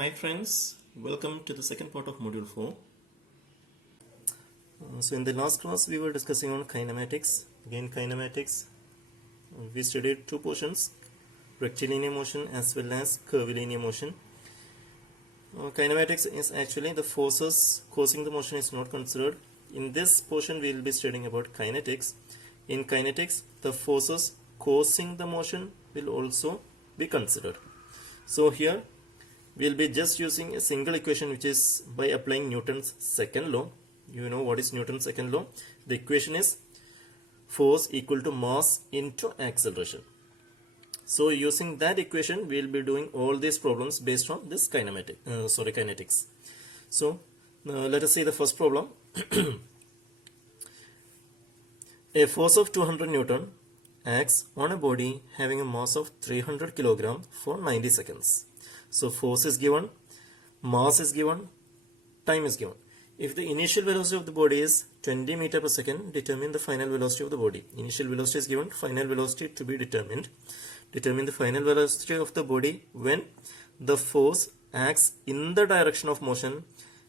Hi friends, welcome to the second part of module 4. So in the last class we were discussing on kinematics. Again kinematics, we studied two portions, rectilinear motion as well as curvilinear motion. Kinematics is actually the forces causing the motion is not considered. In this portion we will be studying about kinetics. In kinetics, the forces causing the motion will also be considered. So here we will be just using a single equation, which is by applying Newton's second law. You know what is Newton's second law? The equation is force equal to mass into acceleration. So using that equation we will be doing all these problems based on this kinetics. So let us see the first problem. A force of 200 Newton acts on a body having a mass of 300 kilogram for 90 seconds. So force is given, mass is given, time is given. If the initial velocity of the body is 20 meter per second, determine the final velocity of the body. Initial velocity is given, final velocity to be determined. Determine the final velocity of the body when the force acts in the direction of motion,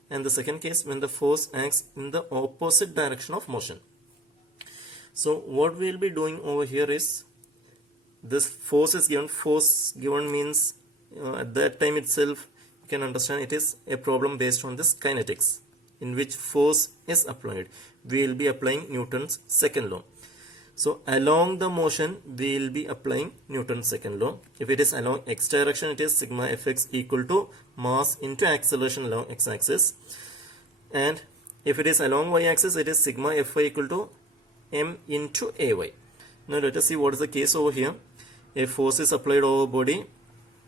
and the second case when the force acts in the opposite direction of motion. So what we will be doing over here is, this force is given. Force given means at that time itself you can understand it is a problem based on this kinetics, in which force is applied. We will be applying Newton's second law. So along the motion we will be applying Newton's second law. If it is along x direction, it is sigma fx equal to mass into acceleration along x axis, and if it is along y axis, it is sigma fy equal to m into ay. Now let us see what is the case over here. A force is applied over body.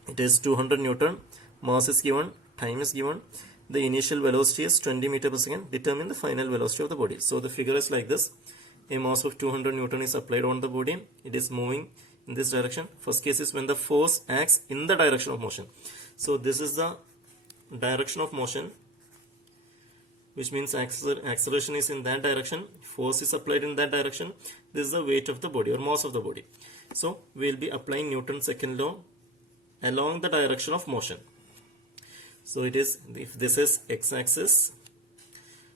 It is 200 Newton, mass is given, time is given. The initial velocity is 20 meter per second. Determine the final velocity of the body. So the figure is like this. A mass of 200 Newton is applied on the body. It is moving in this direction. First case is when the force acts in the direction of motion. So this is the direction of motion, which means acceleration is in that direction, force is applied in that direction. This is the weight of the body or mass of the body. So we will be applying Newton's second law along the direction of motion. So it is, if this is x-axis,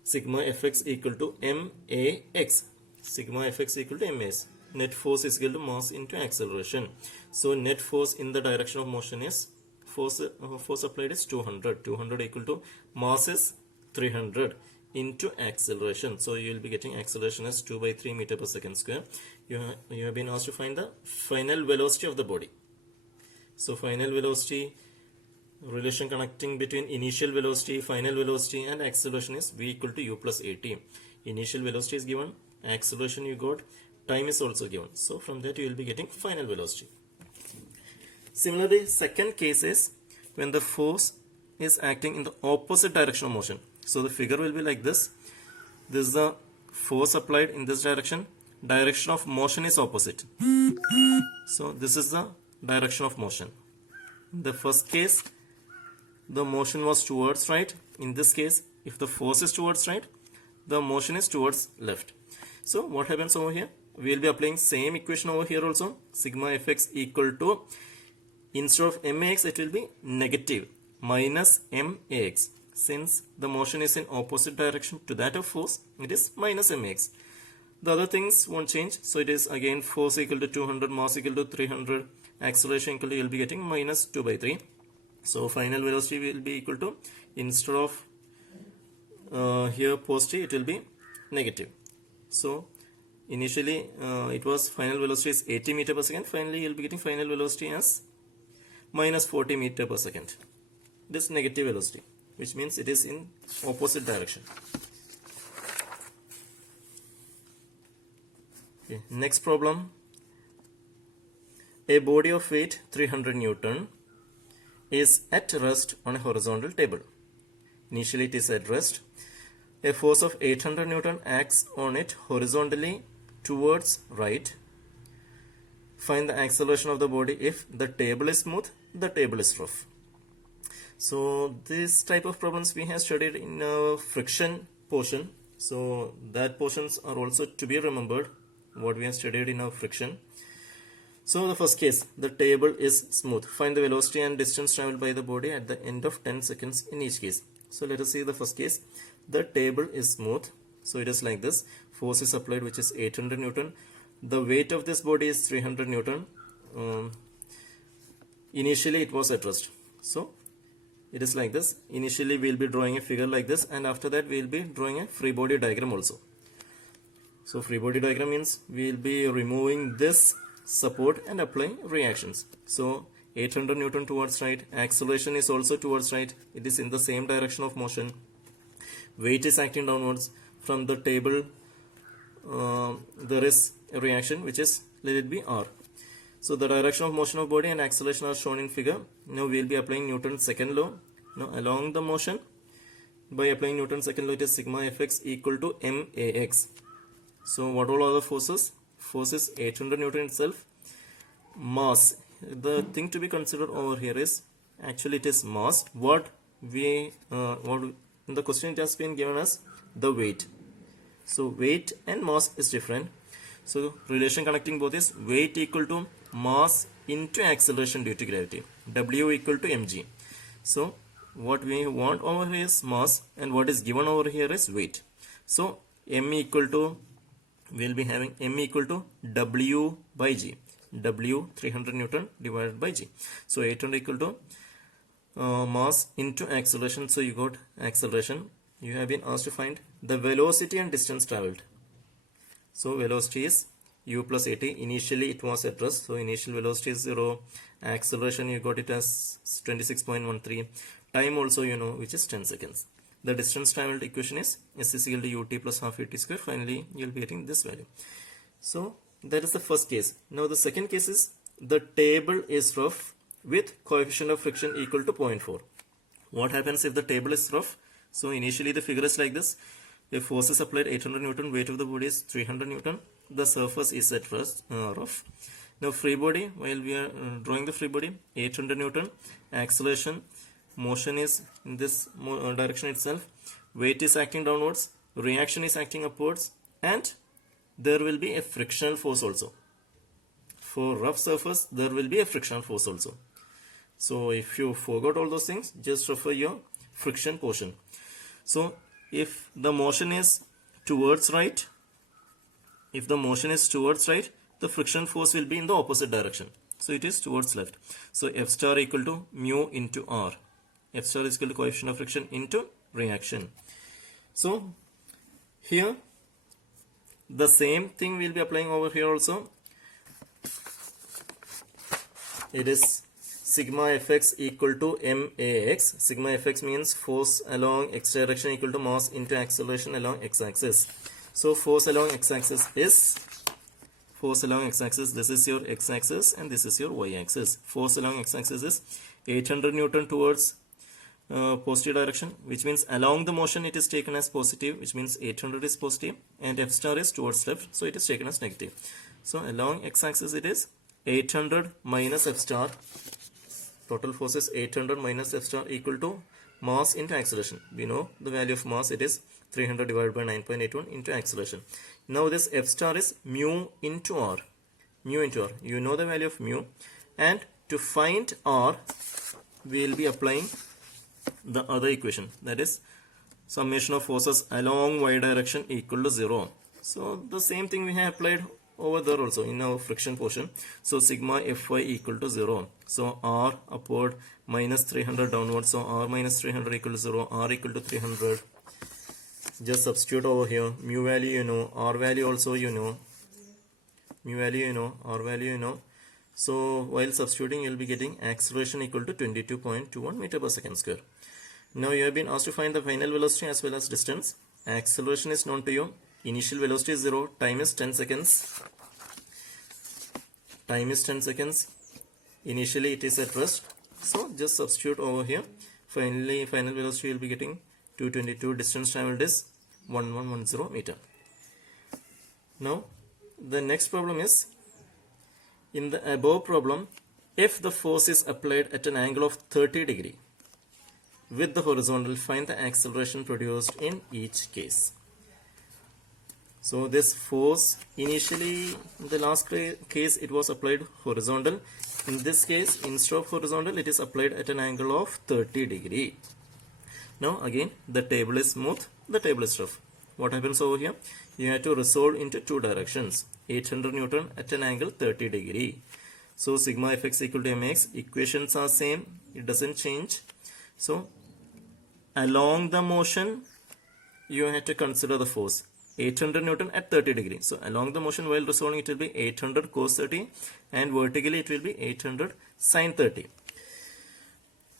sigma fx equal to max. Sigma fx equal to max. Net force is equal to mass into acceleration. So net force in the direction of motion is, force applied is 200. 200 equal to mass is 300 into acceleration. So you will be getting acceleration as 2 by 3 meter per second square. You have been asked to find the final velocity of the body. So final velocity, relation connecting between initial velocity, final velocity and acceleration is v equal to u plus at. Initial velocity is given, acceleration you got, time is also given. So from that you will be getting final velocity. Similarly, second case is when the force is acting in the opposite direction of motion. So the figure will be like this. This is the force applied in this direction. Direction of motion is opposite. So this is the direction of motion. In the first case, the motion was towards right. In this case, if the force is towards right, the motion is towards left. So what happens over here? We will be applying same equation over here also. Sigma fx equal to, instead of max, it will be negative minus max. Since the motion is in opposite direction to that of force, it is minus max. The other things won't change. So it is again force equal to 200, mass equal to 300, acceleration equal to, you will be getting minus 2 by 3. So final velocity will be equal to, instead of here positive, it will be negative. So initially it was final velocity is 80 meter per second. Finally you will be getting final velocity as minus 40 meter per second. This negative velocity, which means it is in opposite direction. Okay. Next problem. A body of weight 300 Newton is at rest on a horizontal table. Initially it is at rest. A force of 800 Newton acts on it horizontally towards right. Find the acceleration of the body if the table is smooth, the table is rough. So this type of problems we have studied in friction portion. So that portions are also to be remembered, what we have studied in our friction. So the first case, the table is smooth. Find the velocity and distance traveled by the body at the end of 10 seconds in each case. So let us see the first case. The table is smooth. So it is like this. Force is applied, which is 800 Newton. The weight of this body is 300 Newton. Initially it was at rest. So it is like this. Initially we will be drawing a figure like this, and after that we will be drawing a free body diagram also. So free body diagram means we will be removing this support and applying reactions. So 800 Newton towards right, acceleration is also towards right, it is in the same direction of motion, weight is acting downwards. From the table there is a reaction which is, let it be R. So the direction of motion of body and acceleration are shown in figure. Now we will be applying Newton's second law. Now along the motion, by applying Newton's second law, it is sigma fx equal to max. So what all are the forces? Force is 800 Newton itself. Mass, the thing to be considered over here is, actually it is mass. What in the question it has been given us the weight. So weight and mass is different. So relation connecting both is weight equal to mass into acceleration due to gravity. W equal to mg. So what we want over here is mass, and what is given over here is weight. So m equal to, we will be having m equal to W by G. W 300 Newton divided by G. So 800 equal to mass into acceleration. So you got acceleration. You have been asked to find the velocity and distance traveled. So velocity is u plus at. Initially it was at rest. So initial velocity is 0. Acceleration you got it as 26.13. Time also you know, which is 10 seconds. The distance traveled equation is s is equal to ut plus half at square. Finally, you will be getting this value. So that is the first case. Now the second case is, the table is rough with coefficient of friction equal to 0.4. What happens if the table is rough? So initially the figure is like this. If force is applied 800 Newton, weight of the body is 300 Newton. The surface is at rest, rough. Now free body, while we are drawing the free body, 800 Newton, acceleration, motion is in this direction itself, weight is acting downwards, reaction is acting upwards, and there will be a frictional force also. For rough surface there will be a frictional force also. So if you forgot all those things, just refer your friction portion. So if the motion is towards right, the friction force will be in the opposite direction. So it is towards left. So F star equal to mu into R. F star is equal to coefficient of friction into reaction. So here the same thing we will be applying over here also. It is sigma fx equal to max. Sigma fx means force along x direction equal to mass into acceleration along x axis. So force along x axis is, this is your x axis and this is your y axis. Force along x axis is 800 Newton towards positive direction, which means along the motion it is taken as positive, which means 800 is positive, and F star is towards left, so it is taken as negative. So along x axis it is 800 minus F star. Total force is 800 minus F star equal to mass into acceleration. We know the value of mass, it is 300 divided by 9.81 into acceleration. Now this F star is mu into R. You know the value of mu, and to find R we will be applying the other equation, that is summation of forces along y direction equal to 0. So the same thing we have applied over there also in our friction portion. So sigma Fy equal to 0. So R upward minus 300 downward. So R minus 300 equal to 0. R equal to 300. Just substitute over here. Mu value you know. R value also you know. Mu value you know. R value you know. So while substituting you will be getting acceleration equal to 22.21 meter per second square. Now you have been asked to find the final velocity as well as distance. Acceleration is known to you. Initial velocity is 0. Time is 10 seconds. Initially it is at rest. So just substitute over here. Finally final velocity you will be getting 222. Distance traveled is 1110 meter. Now the next problem is, in the above problem, if the force is applied at an angle of 30 degree with the horizontal, find the acceleration produced in each case. So this force initially in the last case it was applied horizontal. In this case, instead of horizontal, it is applied at an angle of 30 degree. Now again, the table is smooth, the table is rough. What happens over here? You have to resolve into two directions. 800 Newton at an angle 30 degree. So sigma fx equal to mx. Equations are same. It doesn't change. So along the motion, you have to consider the force. 800 Newton at 30 degree. So along the motion while resolving, it will be 800 cos 30, and vertically it will be 800 sin 30.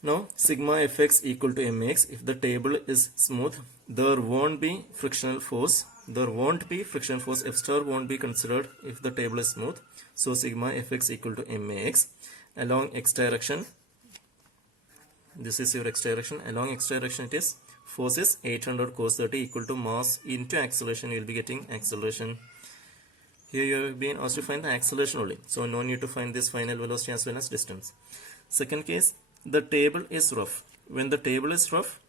Now sigma fx equal to mx. If the table is smooth, there won't be frictional force. There won't be frictional force. F star won't be considered if the table is smooth. So sigma fx equal to mx. Along x direction, this is your x direction. Along x direction, it is force is 800 cos 30 equal to mass into acceleration. You will be getting acceleration. Here you have been asked to find the acceleration only. So no need to find this final velocity as well as distance. Second case, the table is rough. When the table is rough,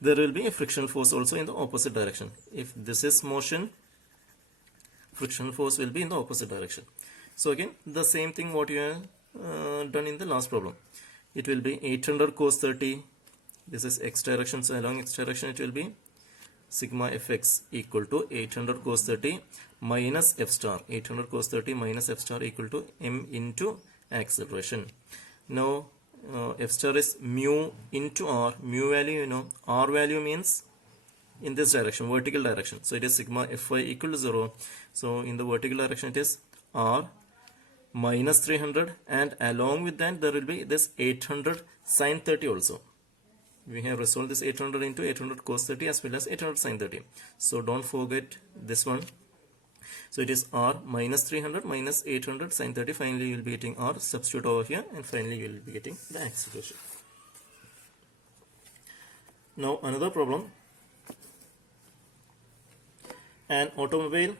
there will be a frictional force also in the opposite direction. If this is motion, frictional force will be in the opposite direction. So again, the same thing what you have done in the last problem. It will be 800 cos 30. This is x direction. So along x direction, it will be sigma fx equal to 800 cos 30 minus f star. 800 cos 30 minus f star equal to m into acceleration. Now f star is mu into r. Mu value, you know, r value means in this direction, vertical direction. So it is sigma fy equal to 0. So in the vertical direction, it is r minus 300, and along with that there will be this 800 sin 30 also. We have resolved this 800 into 800 cos 30 as well as 800 sin 30. So don't forget this one. So it is r minus 300 minus 800 sin 30. Finally you will be getting r. Substitute over here, and finally you will be getting the acceleration. Now another problem. An automobile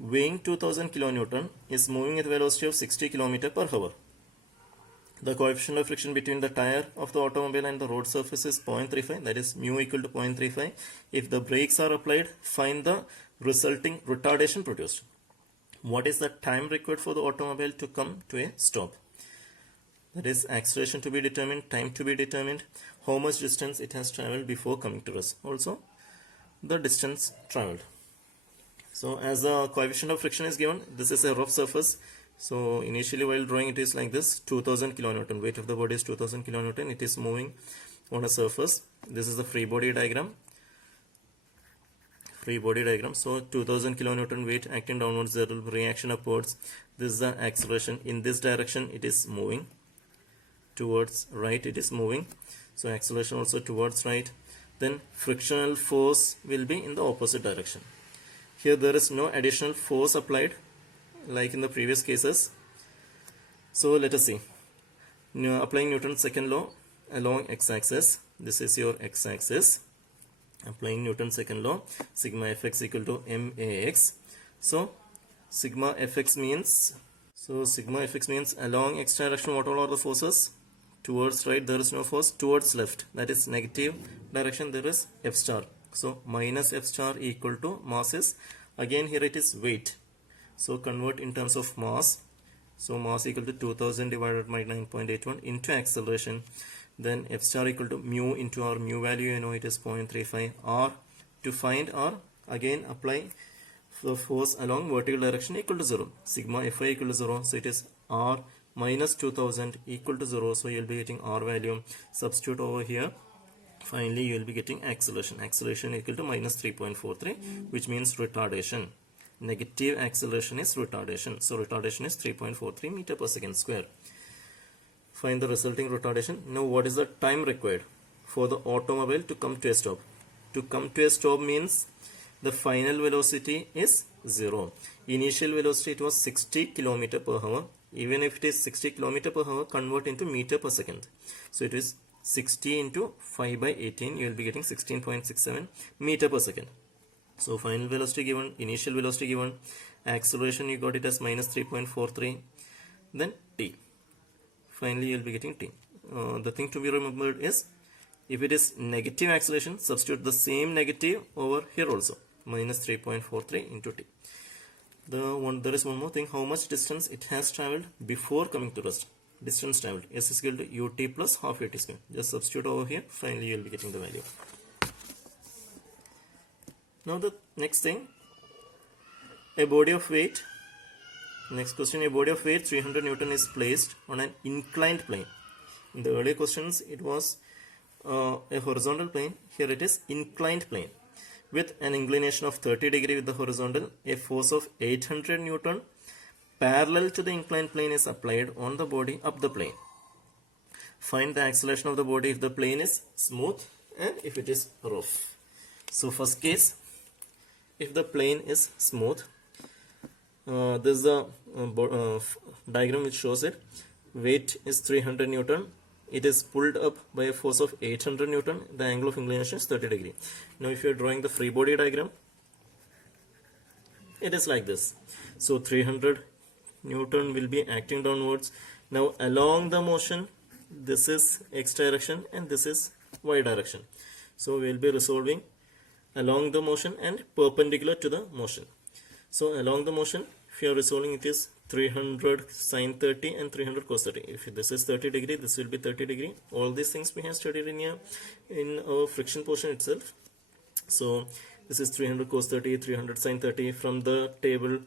weighing 2000 kilonewton is moving at a velocity of 60 km per hour. The coefficient of friction between the tire of the automobile and the road surface is 0.35, that is mu equal to 0.35. If the brakes are applied, find the resulting retardation produced. What is the time required for the automobile to come to a stop? That is acceleration to be determined, time to be determined, how much distance it has traveled before coming to rest. Also the distance traveled. So as the coefficient of friction is given, this is a rough surface. So initially while drawing, it is like this: 2000 kilonewton. Weight of the body is 2000 kilonewton. It is moving on a surface. This is the free body diagram. Free body diagram. So 2000 kilonewton weight acting downwards, there will be reaction upwards. This is the acceleration. In this direction, it is moving towards right. It is moving. So acceleration also towards right. Then frictional force will be in the opposite direction. Here there is no additional force applied like in the previous cases. So let us see. Now, applying Newton's second law along x-axis. This is your x-axis. Applying Newton's second law, sigma fx equal to max. So sigma fx means along x direction, what all are the forces? Towards right there is no force. Towards left, that is negative direction, there is f star. So minus f star equal to mass is, again here it is weight. So convert in terms of mass. So mass equal to 2000 divided by 9.81 into acceleration. Then f star equal to mu into r. Mu value, you know, it is 0.35. R, to find r, again apply the force along vertical direction equal to 0. Sigma fy equal to 0. So it is r minus 2000 equal to 0. So you will be getting r value. Substitute over here. Finally you will be getting acceleration. Acceleration equal to minus 3.43, which means retardation. Negative acceleration is retardation. So retardation is 3.43 meter per second square. Find the resulting retardation. Now what is the time required for the automobile to come to a stop? To come to a stop means the final velocity is 0. Initial velocity, it was 60 km per hour. Even if it is 60 km per hour, convert into meter per second. So it is 60 into 5 by 18. You will be getting 16.67 meter per second. So final velocity given, initial velocity given, acceleration you got it as minus 3.43, then t. Finally you will be getting t. The thing to be remembered is, if it is negative acceleration, substitute the same negative over here also. minus 3.43 into t. There is one more thing. How much distance it has traveled before coming to rest? Distance traveled. S is equal to ut plus half at square. Just substitute over here. Finally, you will be getting the value. Now the next thing, a body of weight. Next question, a body of weight 300 Newton is placed on an inclined plane. In the earlier questions, it was a horizontal plane. Here it is inclined plane. With an inclination of 30 degree with the horizontal, a force of 800 Newton parallel to the inclined plane is applied on the body up the plane. Find the acceleration of the body if the plane is smooth and if it is rough. So first case, if the plane is smooth, this is a diagram which shows it. Weight is 300 Newton. It is pulled up by a force of 800 Newton. The angle of inclination is 30 degree. Now if you are drawing the free body diagram, it is like this. So 300 Newton will be acting downwards. Now along the motion, this is x direction and this is y direction. So we will be resolving along the motion and perpendicular to the motion. So along the motion, if you are resolving, it is 300 sine 30 and 300 cos 30. If this is 30 degree, this will be 30 degree. All these things we have studied in our friction portion itself. So this is 300 cos 30, 300 sine 30. From the table,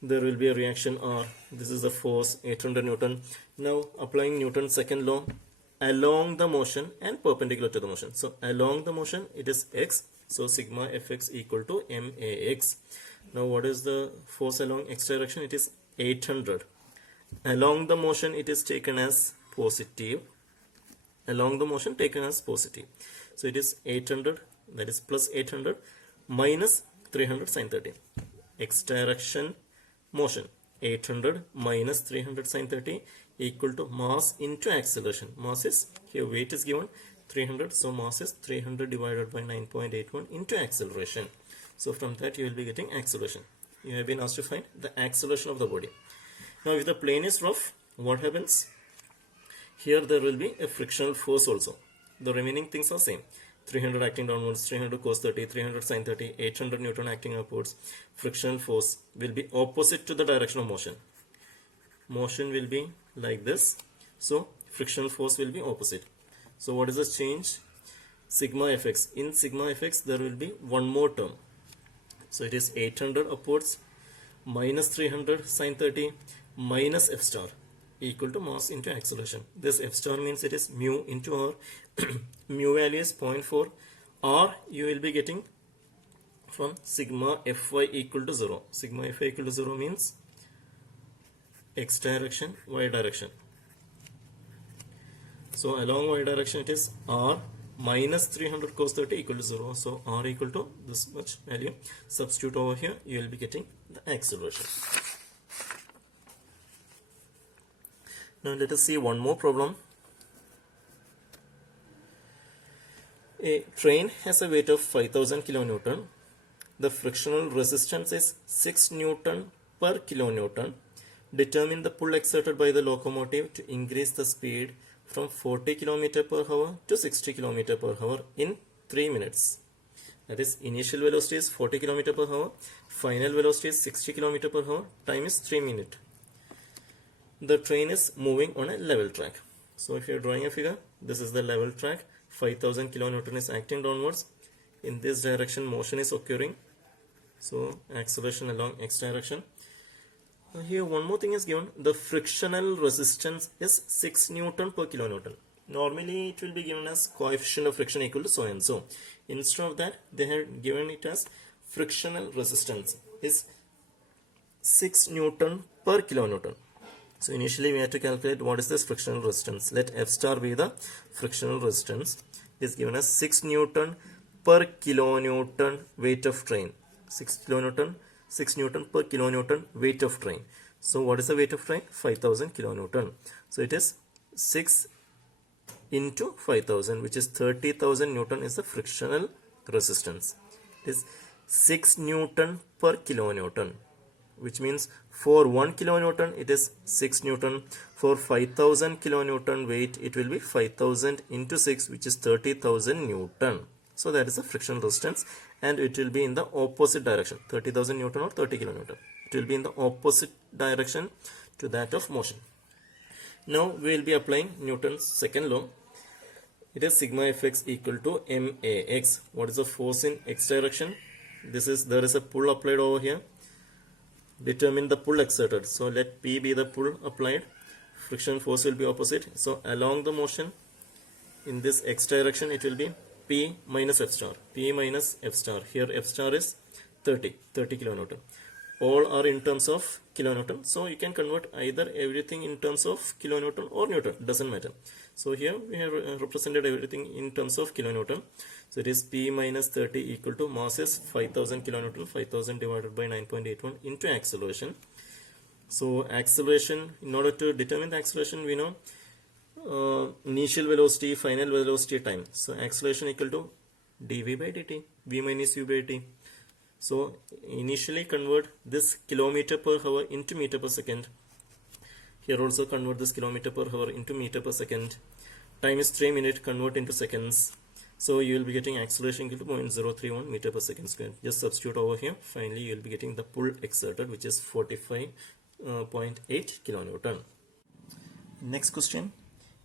there will be a reaction R. This is the force 800 Newton. Now applying Newton's second law along the motion and perpendicular to the motion. So along the motion, it is x. So sigma fx equal to max. Now what is the force along x direction? It is 800. Along the motion, it is taken as positive. Along the motion taken as positive. So it is 800, that is plus 800 minus 300 sine 30. X direction motion 800 minus 300 sine 30 equal to mass into acceleration. Mass is, here weight is given 300, so mass is 300 divided by 9.81 into acceleration. So from that you will be getting acceleration. You have been asked to find the acceleration of the body. Now if the plane is rough, what happens? Here there will be a frictional force also. The remaining things are same. 300 acting downwards, 300 cos 30, 300 sin 30, 800 Newton acting upwards. Frictional force will be opposite to the direction of motion. Motion will be like this. So frictional force will be opposite. So what is the change? Sigma fx. In sigma fx there will be one more term. So it is 800 upwards minus 300 sin 30 minus f star equal to mass into acceleration. This f star means it is mu into r. Mu value is 0.4. R you will be getting from sigma fy equal to 0. Sigma fy equal to 0 means x direction, y direction. So along y direction it is r minus 300 cos 30 equal to 0. So r equal to this much value. Substitute over here, you will be getting the acceleration. Now let us see one more problem. A train has a weight of 5000 kilonewton. The frictional resistance is 6 Newton per kilonewton. Determine the pull exerted by the locomotive to increase the speed from 40 km per hour to 60 km per hour in 3 minutes. That is, initial velocity is 40 km per hour, final velocity is 60 km per hour, time is 3 minutes. The train is moving on a level track. So if you are drawing a figure, this is the level track. 5000 kilonewton is acting downwards. In this direction motion is occurring. So acceleration along x direction. Here one more thing is given. The frictional resistance is 6 Newton per kilonewton. Normally it will be given as coefficient of friction equal to so and so. Instead of that, they have given it as frictional resistance is 6 Newton per kilonewton. So initially we have to calculate what is this frictional resistance. Let F star be the frictional resistance. It is given as 6 Newton per kilonewton weight of train. 6 Newton per kilonewton weight of train. So what is the weight of train? 5000 kilonewton. So it is 6 into 5000, which is 30,000 Newton is the frictional resistance. It is 6 Newton per kilonewton, which means for 1 kilonewton it is 6 Newton. For 5000 kilonewton weight it will be 5000 into 6, which is 30,000 Newton. So that is a frictional resistance, and it will be in the opposite direction, 30,000 Newton or 30 kilonewton. It will be in the opposite direction to that of motion. Now we will be applying Newton's second law. It is sigma Fx equal to max. What is the force in x direction? There is a pull applied over here. Determine the pull exerted. So let P be the pull applied. Friction force will be opposite. So along the motion in this x direction, it will be P minus F star. P minus F star. Here F star is 30 kilonewton. All are in terms of kilonewton. So you can convert either everything in terms of kilonewton or newton. Doesn't matter. So here we have represented everything in terms of kilonewton. So it is P minus 30 equal to mass is 5000 kilonewton. 5000 divided by 9.81 into acceleration. So acceleration, in order to determine the acceleration, we know initial velocity, final velocity, time. So acceleration equal to dv by dt, v minus u by t. So initially convert this kilometer per hour into meter per second. Here also convert this kilometer per hour into meter per second. Time is 3 minutes, convert into seconds. So you will be getting acceleration equal to 0.031 meter per second square. Just substitute over here. Finally, you will be getting the pull exerted, which is 45.8 kilonewton. Next question.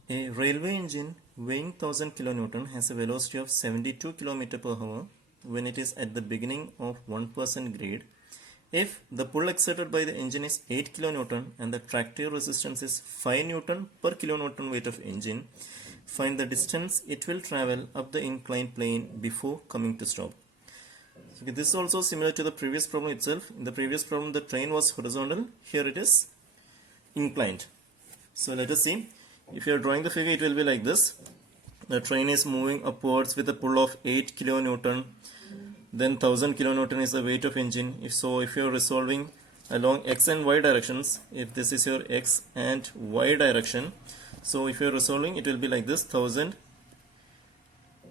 A railway engine weighing 1000 kilonewton has a velocity of 72 km per hour when it is at the beginning of 1% grade. If the pull exerted by the engine is 8 kilonewton and the tractive resistance is 5 newton per kilonewton weight of engine, find the distance it will travel up the inclined plane before coming to stop. Okay, this is also similar to the previous problem itself. In the previous problem, the train was horizontal. Here it is inclined. So let us see. If you are drawing the figure, it will be like this. The train is moving upwards with a pull of 8 kilonewton. Then 1000 kilonewton is the weight of engine. If you are resolving along x and y directions, if this is your x and y direction, so if you are resolving, it will be like this. 1000.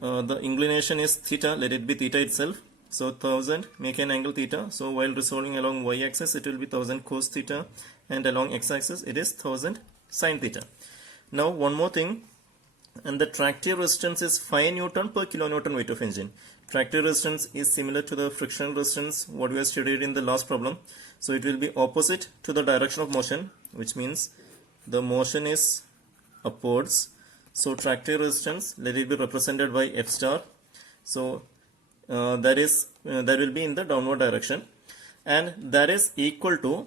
The inclination is theta. Let it be theta itself. So 1000, make an angle theta. So while resolving along y axis, it will be 1000 cos theta, and along x axis, it is 1000 sin theta. Now one more thing, and the tractive resistance is 5 newton per kilonewton weight of engine. Tractive resistance is similar to the frictional resistance what we have studied in the last problem. So it will be opposite to the direction of motion, which means the motion is upwards. So tractive resistance, let it be represented by F star. So that will be in the downward direction, and that is equal to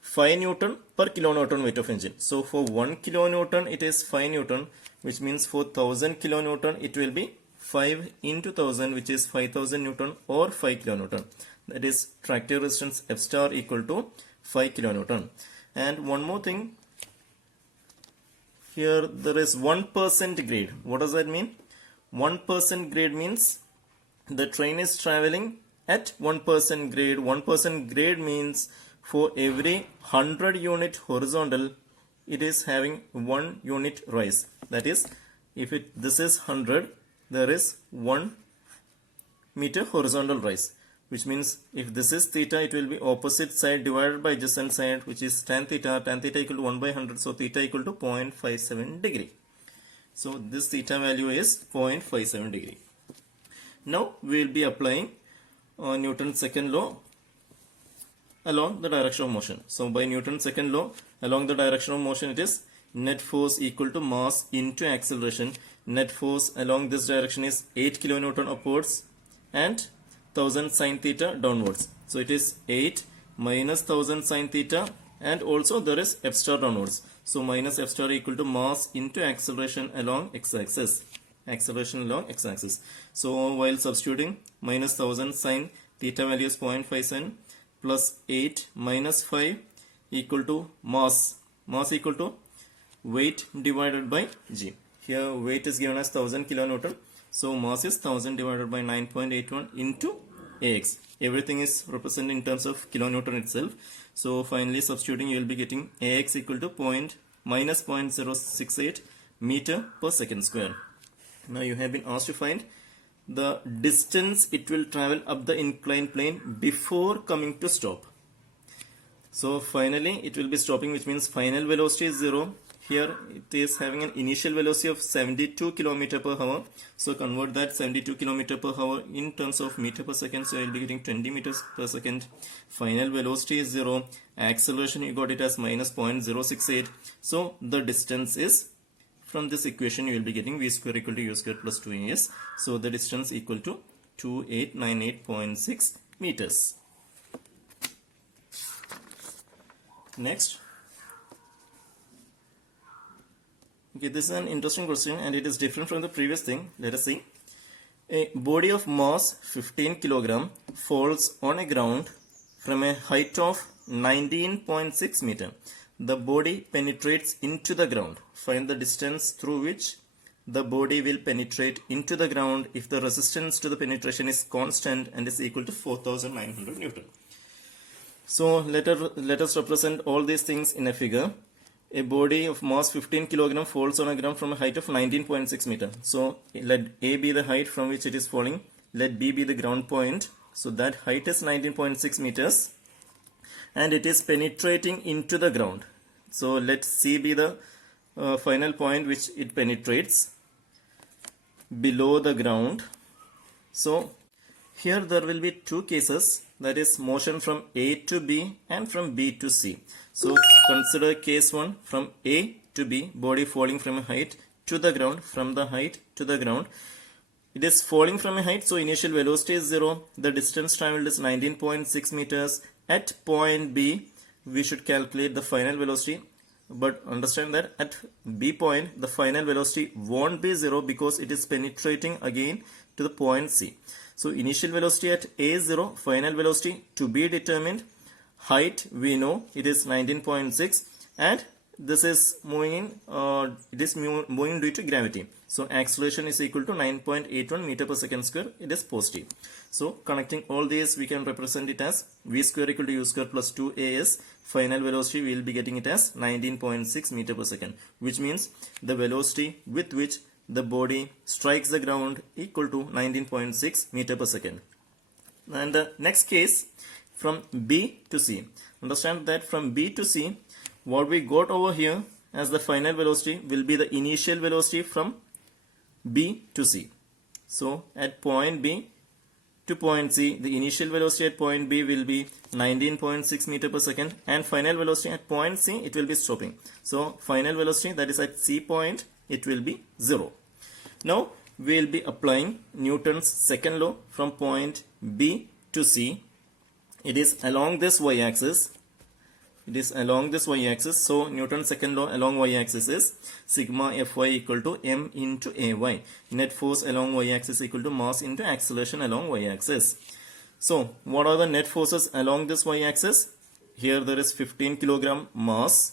5 newton per kilonewton weight of engine. So for 1 kilonewton it is 5 newton, which means for 1000 kilonewton it will be 5 into 1000, which is 5000 newton or 5 kilonewton. That is tractive resistance F star equal to 5 kilonewton. And one more thing, here there is 1% grade. What does that mean? 1% grade means the train is traveling at 1% grade. 1% grade means for every 100 unit horizontal, it is having 1 unit rise. That is, if this is 100, there is 1 meter horizontal rise, which means if this is theta, it will be opposite side divided by adjacent side, which is tan theta. Tan theta equal to 1 by 100, so theta equal to 0.57 degree. So this theta value is 0.57 degree. Now we will be applying Newton's second law along the direction of motion. So by Newton's second law, along the direction of motion, it is net force equal to mass into acceleration. Net force along this direction is 8 kilonewton upwards and 1000 sin theta downwards. So it is 8 minus 1000 sin theta, and also there is F star downwards. So minus F star equal to mass into acceleration along x-axis. Acceleration along x-axis. So while substituting, minus 1000 sin theta value is 0.57 plus 8 minus 5 equal to mass. Mass equal to weight divided by g. Here weight is given as 1000 kilonewton. So mass is 1000 divided by 9.81 into ax. Everything is represented in terms of kilonewton itself. So finally substituting, you will be getting ax equal to minus 0.068 meter per second square. Now you have been asked to find the distance it will travel up the inclined plane before coming to stop. So finally it will be stopping, which means final velocity is 0. here it is having an initial velocity of 72 km per hour. So convert that 72 km per hour in terms of meter per second. So you'll be getting 20 meters per second. Final velocity is 0. Acceleration, you got it as minus 0.068. So the distance is, from this equation you will be getting v square equal to u square plus 2as. So the distance equal to 2898.6 meters. Next. Okay, this is an interesting question and it is different from the previous thing. Let us see. A body of mass 15 kg falls on a ground from a height of 19.6 meter. The body penetrates into the ground. Find the distance through which the body will penetrate into the ground if the resistance to the penetration is constant and is equal to 4900 Newton. So let us represent all these things in a figure. A body of mass 15 kg falls on a ground from a height of 19.6 meter. So let A be the height from which it is falling. Let B be the ground point. So that height is 19.6 meters. And it is penetrating into the ground. So let C be the final point which it penetrates below the ground. So here there will be two cases, that is motion from A to B and from B to C. So consider case 1, from A to B, body falling from a height to the ground, from the height to the ground. It is falling from a height, so initial velocity is 0. The distance traveled is 19.6 meters. At point B, we should calculate the final velocity. But understand that at B point, the final velocity won't be 0 because it is penetrating again to the point C. So initial velocity at A is 0, final velocity to be determined. Height we know it is 19.6 and this is moving in, it is moving due to gravity. So acceleration is equal to 9.81 meter per second square. It is positive. So connecting all these, we can represent it as v square equal to u square plus 2as. Final velocity we will be getting it as 19.6 meter per second, which means the velocity with which the body strikes the ground equal to 19.6 meter per second. And the next case, from B to C. Understand that from B to C, what we got over here as the final velocity will be the initial velocity from B to C. So at point B to point C, the initial velocity at point B will be 19.6 meter per second and final velocity at point C, it will be stopping. So final velocity, that is at C point, it will be 0. Now we will be applying Newton's second law from point B to C. It is along this y-axis. It is along this y-axis. So Newton's second law along y-axis is sigma Fy equal to m into Ay. Net force along y-axis equal to mass into acceleration along y-axis. So what are the net forces along this y-axis? Here there is 15 kg mass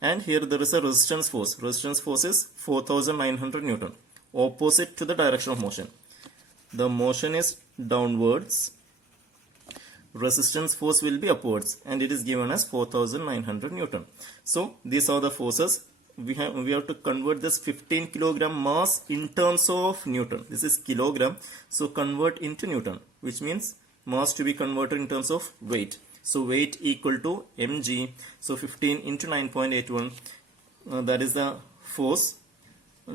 and here there is a resistance force. Resistance force is 4900 Newton, opposite to the direction of motion. The motion is downwards. Resistance force will be upwards and it is given as 4900 Newton. So these are the forces. We have to convert this 15 kg mass in terms of Newton. This is kilogram. So convert into Newton, which means mass to be converted in terms of weight. So weight equal to mg. So 15 into 9.81, that is the force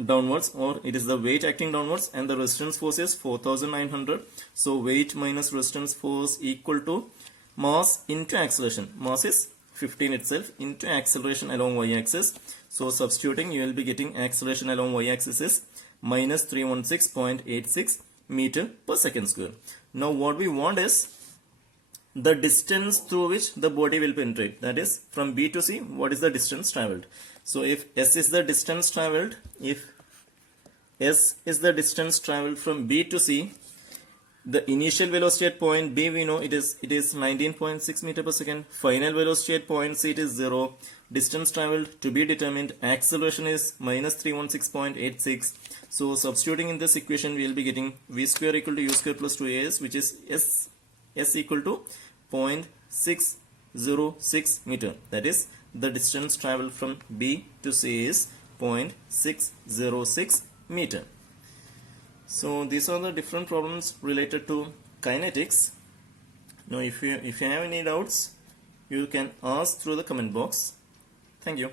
downwards, or it is the weight acting downwards, and the resistance force is 4900. So weight minus resistance force equal to mass into acceleration. Mass is 15 itself into acceleration along y-axis. So substituting, you will be getting acceleration along y-axis is minus 316.86 meter per second square. Now what we want is the distance through which the body will penetrate. That is from B to C, what is the distance traveled? So if S is the distance traveled, from B to C, the initial velocity at point B we know it is 19.6 meter per second. Final velocity at point C it is 0. Distance traveled to be determined. Acceleration is minus 316.86. So substituting in this equation we will be getting v square equal to u square plus 2as, which is S equal to 0.606 meter. That is the distance traveled from B to C is 0.606 meter. So these are the different problems related to kinetics. Now if you have any doubts, you can ask through the comment box. Thank you.